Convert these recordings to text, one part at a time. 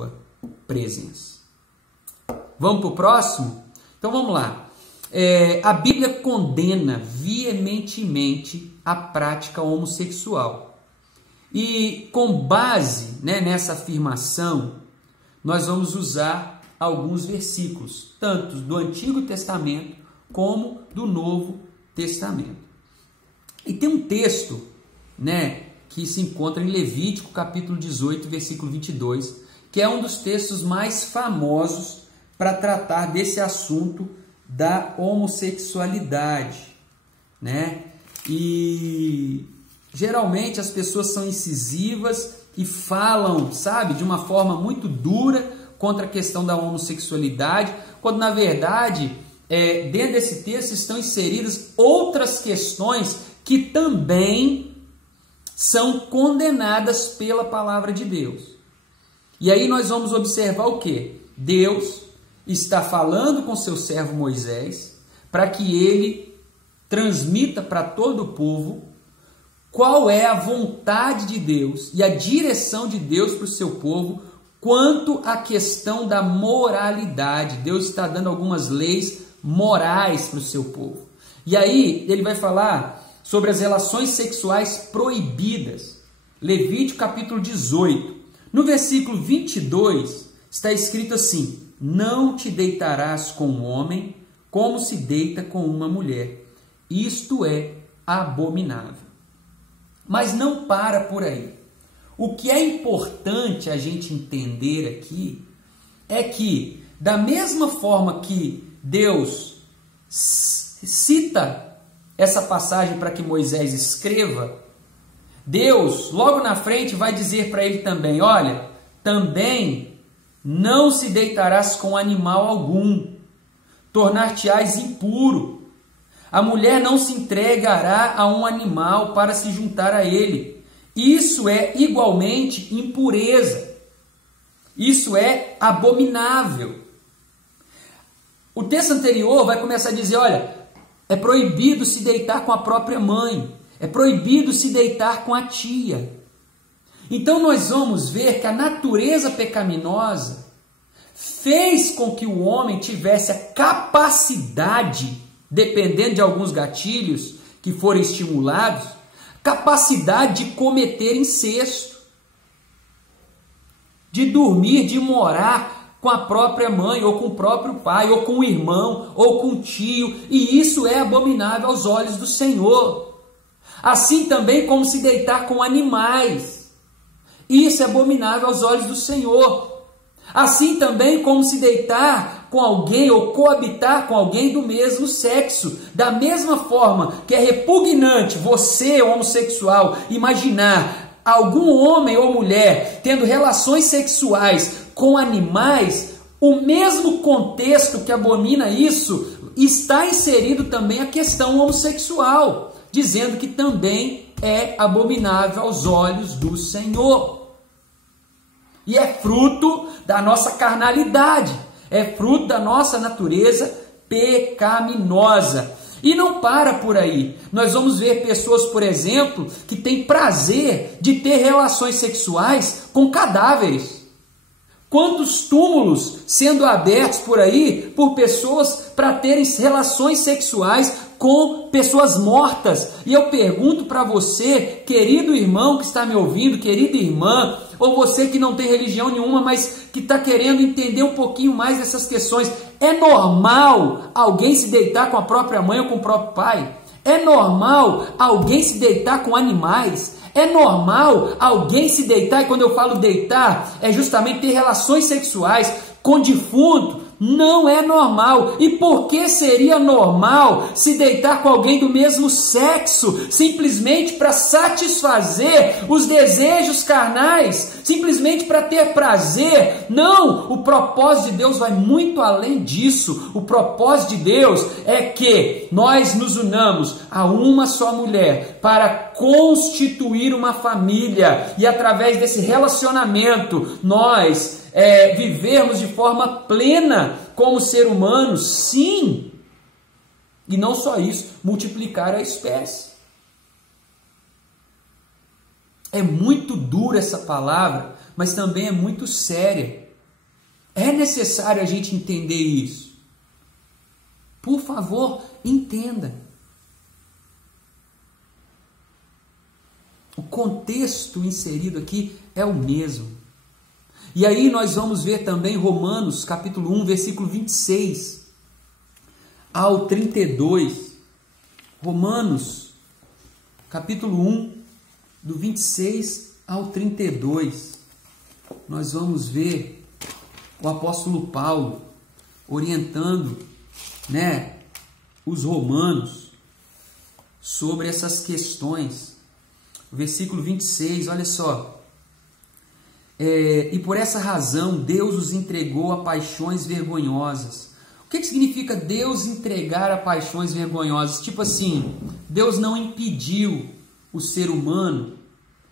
sua presença. Vamos para o próximo? Então vamos lá. A Bíblia condena veementemente a prática homossexual. E com base, nessa afirmação, nós vamos usar alguns versículos, tanto do Antigo Testamento como do Novo Testamento. E tem um texto, que se encontra em Levítico, capítulo 18, versículo 22, que é um dos textos mais famosos para tratar desse assunto da homossexualidade, E geralmente as pessoas são incisivas e falam, de uma forma muito dura contra a questão da homossexualidade, quando na verdade, dentro desse texto estão inseridas outras questões que também são condenadas pela palavra de Deus. E aí nós vamos observar o quê? Deus está falando com seu servo Moisés para que ele transmita para todo o povo qual é a vontade de Deus e a direção de Deus para o seu povo quanto à questão da moralidade. Deus está dando algumas leis morais para o seu povo. E aí ele vai falar sobre as relações sexuais proibidas. Levítico capítulo 18. No versículo 22 está escrito assim: não te deitarás com um homem como se deita com uma mulher. Isto é abominável. Mas não para por aí. O que é importante a gente entender aqui é que, da mesma forma que Deus cita essa passagem para que Moisés escreva, Deus, logo na frente, vai dizer para ele também: olha, também não se deitarás com animal algum, tornar-te-ás impuro. A mulher não se entregará a um animal para se juntar a ele. Isso é igualmente impureza. Isso é abominável. O texto anterior vai começar a dizer, olha, é proibido se deitar com a própria mãe. É proibido se deitar com a tia. Então nós vamos ver que a natureza pecaminosa fez com que o homem tivesse a capacidade, dependendo de alguns gatilhos que forem estimulados, capacidade de cometer incesto, de dormir, de morar com a própria mãe, ou com o próprio pai, ou com o irmão, ou com o tio, e isso é abominável aos olhos do Senhor. Assim também como se deitar com animais, isso é abominável aos olhos do Senhor. Assim também como se deitar com alguém ou coabitar com alguém do mesmo sexo. Da mesma forma que é repugnante você, homossexual, imaginar algum homem ou mulher tendo relações sexuais com animais, o mesmo contexto que abomina isso está inserido também a questão homossexual, dizendo que também é abominável aos olhos do Senhor. E é fruto da nossa carnalidade, é fruto da nossa natureza pecaminosa. E não para por aí. Nós vamos ver pessoas, por exemplo, que têm prazer de ter relações sexuais com cadáveres. Quantos túmulos sendo abertos por aí por pessoas para terem relações sexuais com pessoas mortas. E eu pergunto para você, querido irmão que está me ouvindo, querida irmã, ou você que não tem religião nenhuma, mas que está querendo entender um pouquinho mais dessas questões, é normal alguém se deitar com a própria mãe ou com o próprio pai? É normal alguém se deitar com animais? É normal alguém se deitar, e quando eu falo deitar, é justamente ter relações sexuais com defunto? Não é normal. E por que seria normal se deitar com alguém do mesmo sexo, simplesmente para satisfazer os desejos carnais, simplesmente para ter prazer? Não, o propósito de Deus vai muito além disso. O propósito de Deus é que nós nos unamos a uma só mulher para constituir uma família, e através desse relacionamento nós vivermos de forma plena como ser humano, sim. E não só isso, multiplicar a espécie. É muito dura essa palavra, mas também é muito séria. É necessário a gente entender isso. Por favor, entenda. O contexto inserido aqui é o mesmo. E aí nós vamos ver também Romanos, capítulo 1, versículo 26 ao 32. Romanos, capítulo 1, do 26 ao 32. Nós vamos ver o apóstolo Paulo orientando, os romanos sobre essas questões. Versículo 26, olha só. E por essa razão Deus os entregou a paixões vergonhosas. O que significa Deus entregar a paixões vergonhosas? Tipo assim, Deus não impediu o ser humano,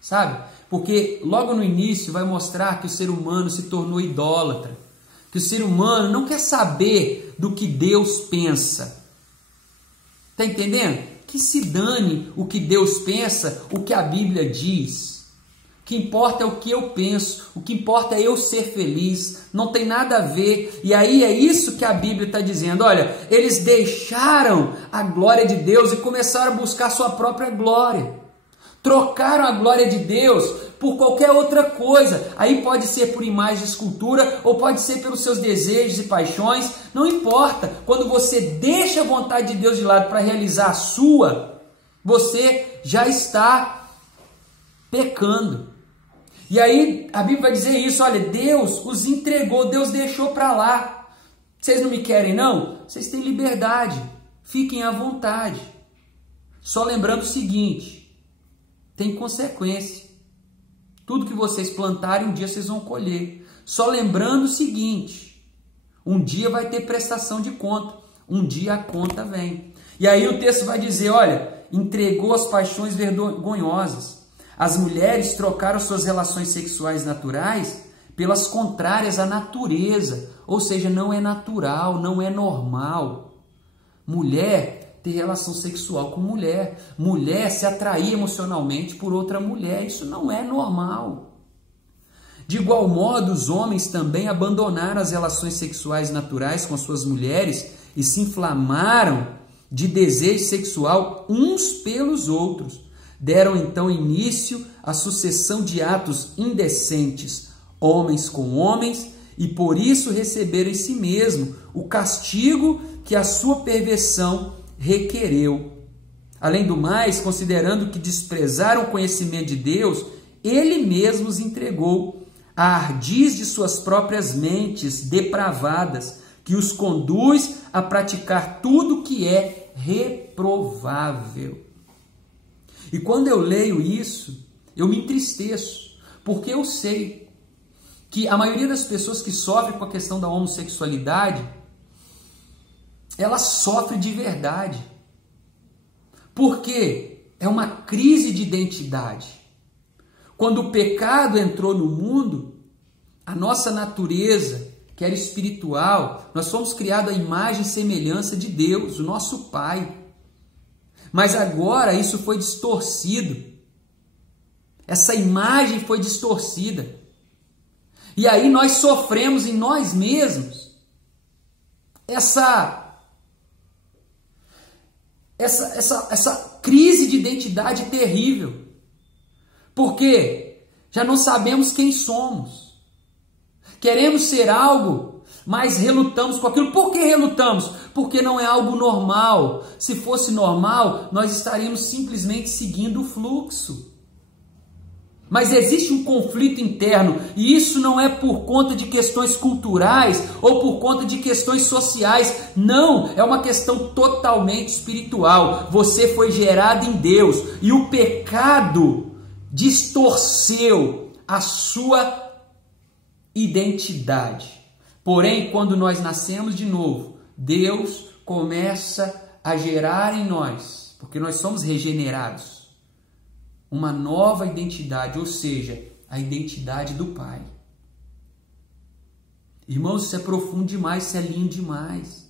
sabe? Porque logo no início vai mostrar que o ser humano se tornou idólatra, que o ser humano não quer saber do que Deus pensa. Está entendendo? Que se dane o que Deus pensa, o que a Bíblia diz. O que importa é o que eu penso, o que importa é eu ser feliz, não tem nada a ver. E aí é isso que a Bíblia está dizendo. Olha, eles deixaram a glória de Deus e começaram a buscar sua própria glória. Trocaram a glória de Deus por qualquer outra coisa. Aí pode ser por imagem de escultura ou pode ser pelos seus desejos e paixões. Não importa. Quando você deixa a vontade de Deus de lado para realizar a sua, você já está pecando. E aí a Bíblia vai dizer isso. Olha, Deus os entregou, Deus deixou para lá. Vocês não me querem não? Vocês têm liberdade. Fiquem à vontade. Só lembrando o seguinte. Tem consequência. Tudo que vocês plantarem, um dia vocês vão colher. Só lembrando o seguinte: um dia vai ter prestação de conta. Um dia a conta vem. E aí o texto vai dizer, olha, entregou as paixões vergonhosas. As mulheres trocaram suas relações sexuais naturais pelas contrárias à natureza. Ou seja, não é natural, não é normal. Mulher ter relação sexual com mulher. Mulher se atrair emocionalmente por outra mulher. Isso não é normal. De igual modo, os homens também abandonaram as relações sexuais naturais com as suas mulheres e se inflamaram de desejo sexual uns pelos outros. Deram então início à sucessão de atos indecentes, homens com homens, e por isso receberam em si mesmo o castigo que a sua perversão requereu. Além do mais, considerando que desprezaram o conhecimento de Deus, ele mesmo os entregou à ardiz de suas próprias mentes depravadas, que os conduz a praticar tudo que é reprovável. E quando eu leio isso, eu me entristeço, porque eu sei que a maioria das pessoas que sofrem com a questão da homossexualidade, ela sofre de verdade. Porque é uma crise de identidade. Quando o pecado entrou no mundo, a nossa natureza, que era espiritual, nós fomos criados à imagem e semelhança de Deus, o nosso Pai. Mas agora isso foi distorcido. Essa imagem foi distorcida. E aí nós sofremos em nós mesmos essa crise de identidade terrível. Porque já não sabemos quem somos. Queremos ser algo, mas relutamos com aquilo. Por que relutamos? Porque não é algo normal. Se fosse normal, nós estaríamos simplesmente seguindo o fluxo. Mas existe um conflito interno, e isso não é por conta de questões culturais ou por conta de questões sociais. Não, é uma questão totalmente espiritual. Você foi gerado em Deus e o pecado distorceu a sua identidade. Porém, quando nós nascemos de novo, Deus começa a gerar em nós, porque nós somos regenerados, uma nova identidade, ou seja, a identidade do Pai. Irmãos, isso é profundo demais, isso é lindo demais.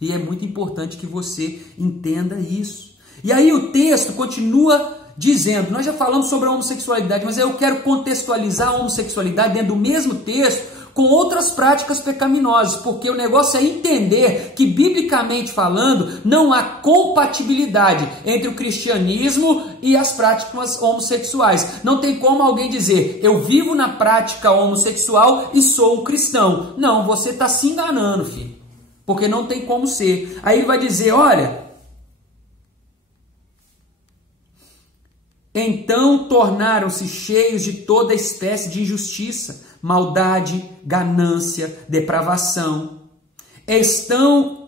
E é muito importante que você entenda isso. E aí o texto continua dizendo, nós já falamos sobre a homossexualidade, mas eu quero contextualizar a homossexualidade dentro do mesmo texto com outras práticas pecaminosas, porque o negócio é entender que, biblicamente falando, não há compatibilidade entre o cristianismo e as práticas homossexuais. Não tem como alguém dizer, eu vivo na prática homossexual e sou um cristão. Não, você está se enganando, filho, porque não tem como ser. Aí ele vai dizer, olha, então tornaram-se cheios de toda espécie de injustiça, maldade, ganância, depravação. Estão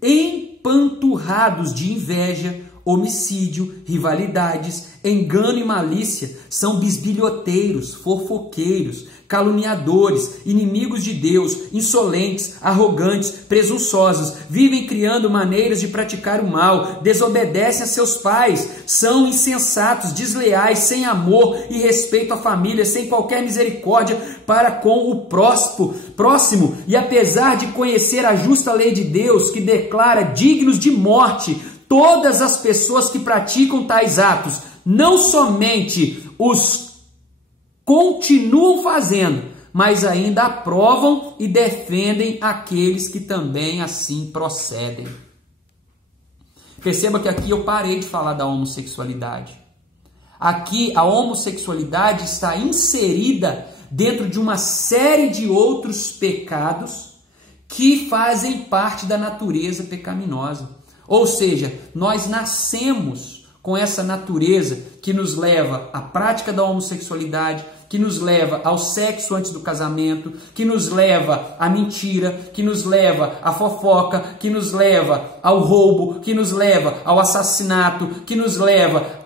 empanturrados de inveja, homicídio, rivalidades, engano e malícia. São bisbilhoteiros, fofoqueiros, caluniadores, inimigos de Deus, insolentes, arrogantes, presunçosos, vivem criando maneiras de praticar o mal, desobedecem a seus pais, são insensatos, desleais, sem amor e respeito à família, sem qualquer misericórdia para com o próximo, e apesar de conhecer a justa lei de Deus, que declara dignos de morte todas as pessoas que praticam tais atos, não somente os continuam fazendo, mas ainda aprovam e defendem aqueles que também assim procedem. Perceba que aqui eu parei de falar da homossexualidade. Aqui a homossexualidade está inserida dentro de uma série de outros pecados que fazem parte da natureza pecaminosa. Ou seja, nós nascemos com essa natureza que nos leva à prática da homossexualidade, que nos leva ao sexo antes do casamento, que nos leva à mentira, que nos leva à fofoca, que nos leva ao roubo, que nos leva ao assassinato, que nos leva